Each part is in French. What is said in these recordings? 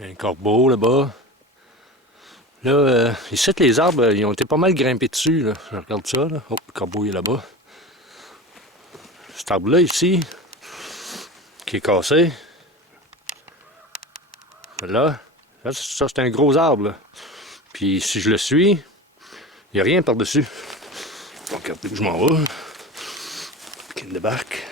Il y a un corbeau là-bas. Là, ici, les arbres, ils ont été pas mal grimpés dessus. Là. Je regarde ça. Là. Oh, le corbeau il est là-bas. Cet arbre-là, ici, qui est cassé. Là, ça c'est un gros arbre. Là. Puis si je le suis, il n'y a rien par-dessus. Regardez où je m'en vais. In the back.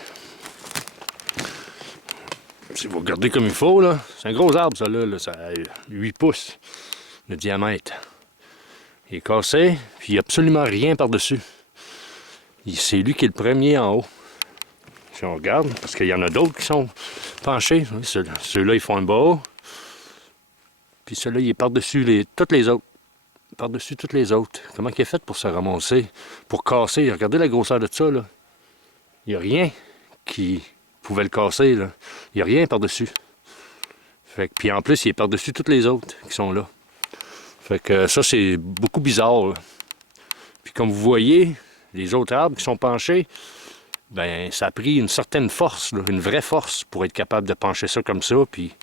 Si vous regardez comme il faut, là, c'est un gros arbre, ça, là, ça a 8 pouces de diamètre. Il est cassé, puis il n'y a absolument rien par-dessus. C'est lui qui est le premier en haut. Si on regarde, parce qu'il y en a d'autres qui sont penchés. Ceux-là, ils font un bas. Puis celui-là, il est par-dessus toutes les autres. Par-dessus toutes les autres. Comment il est fait pour se ramasser? Pour casser. Regardez la grosseur de ça, là. Il n'y a rien qui pouvait le casser, là. Il n'y a rien par-dessus. Puis en plus, il est par-dessus toutes les autres qui sont là. Fait que ça, c'est beaucoup bizarre, là. Puis comme vous voyez, les autres arbres qui sont penchés, ben ça a pris une certaine force, là, une vraie force pour être capable de pencher ça comme ça, puis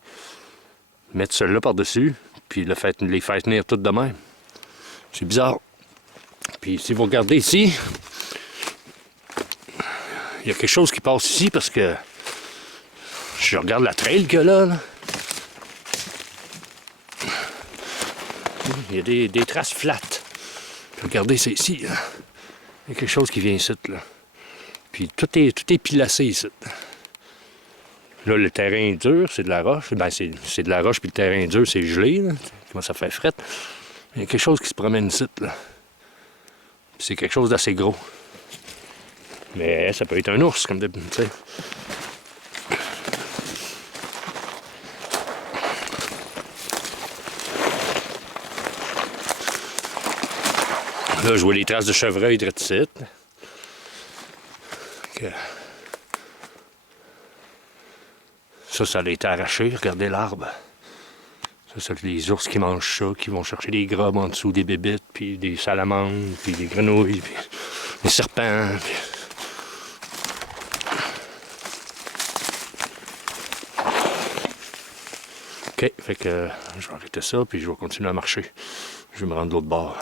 mettre celui-là par-dessus, puis les faire tenir toutes de même. C'est bizarre. Puis si vous regardez ici, il y a quelque chose qui passe ici parce que je regarde la trail qu'il y a là. Il y a des traces flattes. Puis regardez, c'est ici. Là. Il y a quelque chose qui vient ici. Là. Puis tout est pilacé ici. Là, le terrain est dur, c'est de la roche. Ben, c'est de la roche, puis le terrain est dur, c'est gelé. Là. Comment ça fait fret. Il y a quelque chose qui se promène ici. Là. C'est quelque chose d'assez gros. Mais ça peut être un ours, comme tu sais. Là, je vois les traces de chevreuil de ici. Ça a été arraché. Regardez l'arbre. Ça, c'est les ours qui mangent ça, qui vont chercher des grobes en dessous, des bébites, puis des salamandres, puis des grenouilles, puis des serpents. Puis... OK, fait que je vais arrêter ça, puis je vais continuer à marcher. Je vais me rendre de l'autre bord.